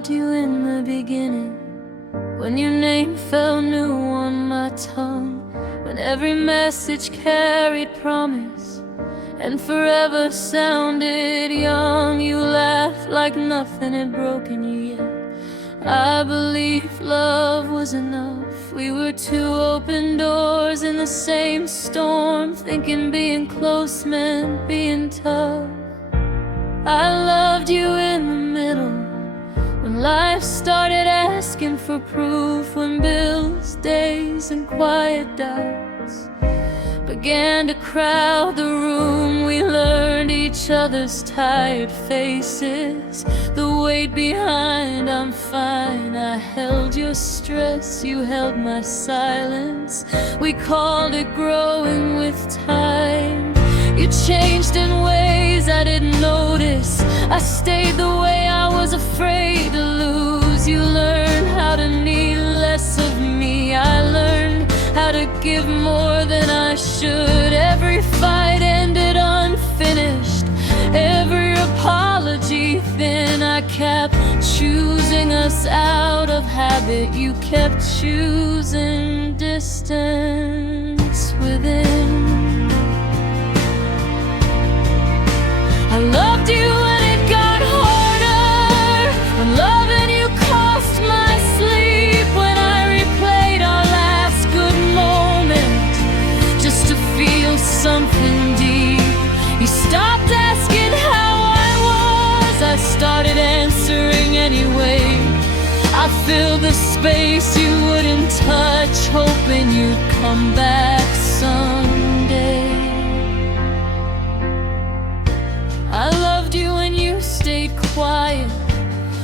loved you in the beginning, when your name felt new on my tongue, when every message carried promise and forever sounded young. You laughed like nothing had broken you yet. I believed love was enough. We were two open doors in the same storm, thinking being close meant being tough. I loved you in the middle, when life started asking for proof, when bills, days, and quiet doubts began to crowd the room. We learned each other's tired faces, the weight behind I'm fine. I held your stress, you held my silence. We called it growing with time. You changed in ways I didn't notice. I stayed the way I was afraid to lose. You learned how to need less of me. I learned how to give more than I should. Every fight ended unfinished, every apology thin. I kept choosing us out of habit. You kept choosing distance within. I loved you when it got harder, when loving you cost my sleep, when I replayed our last good moment just to feel something deep. You stopped asking how I was, I started answering anyway. I filled the space you wouldn't touch, hoping you'd come back someday. I loved you when you stayed quiet,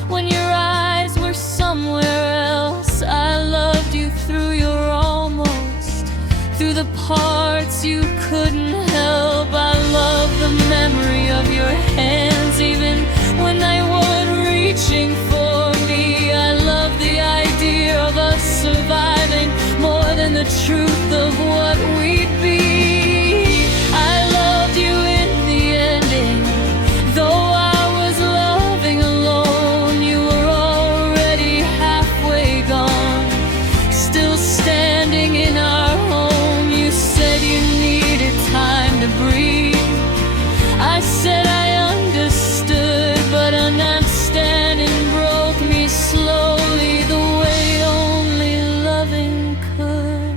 when your eyes were somewhere else. I loved you through your almost, through the parts you couldn't help. I love the memory of your hands, even when they weren't reaching for me. I love the idea of us surviving more than the truth of what we'd be. I loved you in the ending, though I was loving alone. You were already halfway gone, still standing in our home. You said you needed time to breathe. I said I understood, but an understanding broke me slowly, the way only loving could.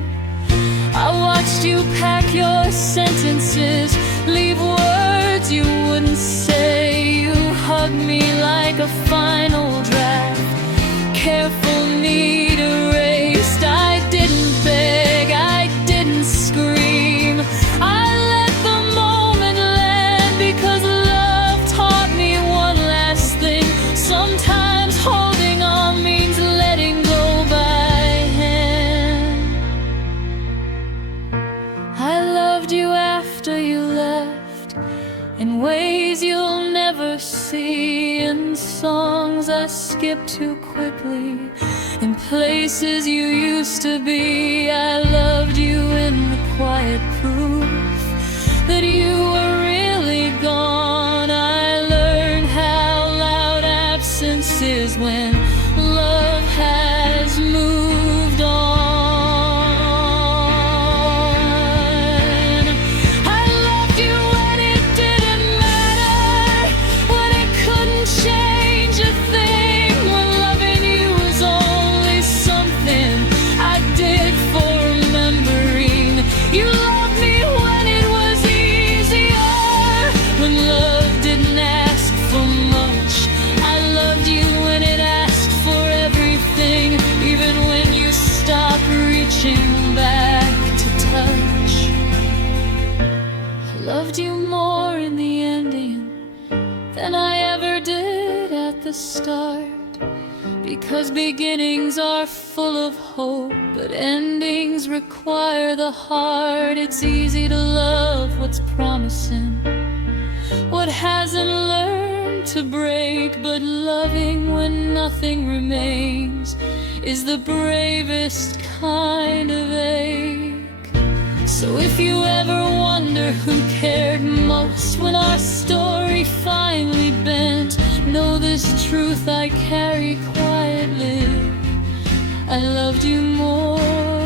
I watched you pack your sentences, leave words you wouldn't say. You hugged me like a final draft, careful need erased. I didn't beg, I didn't scream. I let the moment land, because love taught me one last thing. Sometimes holding on means letting go by hand. I loved you after you left, in ways you'll never see, in songs I skipped too quickly, in places you used to be. I loved you in the quiet proof that you were really gone. I learned how loud absence is when love has moved on. I loved you when it didn't matter, when it couldn't change a thing, when loving you was only something I did for remembering. You loved me when it was easier, when love didn't ask for much. I loved you when it asked for everything, even when you stopped reaching back to touch. I loved you more in the ending than I ever did at the start, because beginnings are full of hope, but endings require the heart. It's easy to love what's promising, what hasn't learned to break, but loving when nothing remains is the bravest kind of ache. So if you ever wonder who cared most when our story finally bent, Know this truth I carry quietly. I loved you more